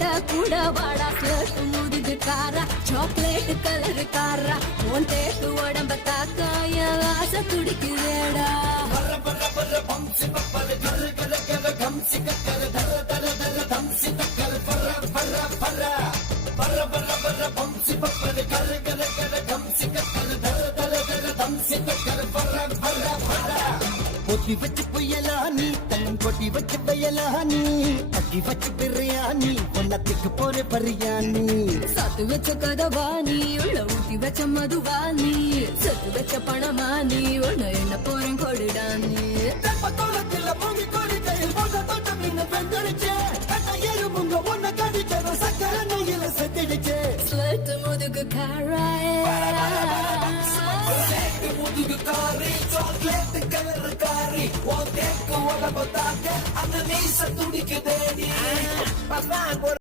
தொட்ட கூட வாடா சேர்த்து முதுகு காரா சாக்லேட் கலர் காரா உன் தேக்கு உடம்ப தாக்கா என் ஆசை துடிக்குதேடா பொத்தி வச்சு புயலா நீ தங்கம் கொட்டி வச்சு பயலா நீ அக்கி வச்சு பிரியாணி ஒன்னத்துக்கு போற பரியாணி சாத்து வச்ச கதவா நீ உள்ள ஊத்தி வச்ச மதுவா நீ சத்து வச்ச பணமா நீ உன்ன என்ன போறேன் கொடுடா நீ தெப்பத்தோளத்துல மூங்கி கோடி கையில் போட்ட தோட்டம் நின்று பெண்களிச்சே எறும்புங்க ஒன்ன கடிச்சது சக்கர நோயில செத்திடுச்சே ஸ்வெட் முதுகு காராயே முதுகு காரி சாக்லேட் கலர் காரி உன் தேக்கு உடம்பு தாக்க அந்த நீச துடிக்குதேடி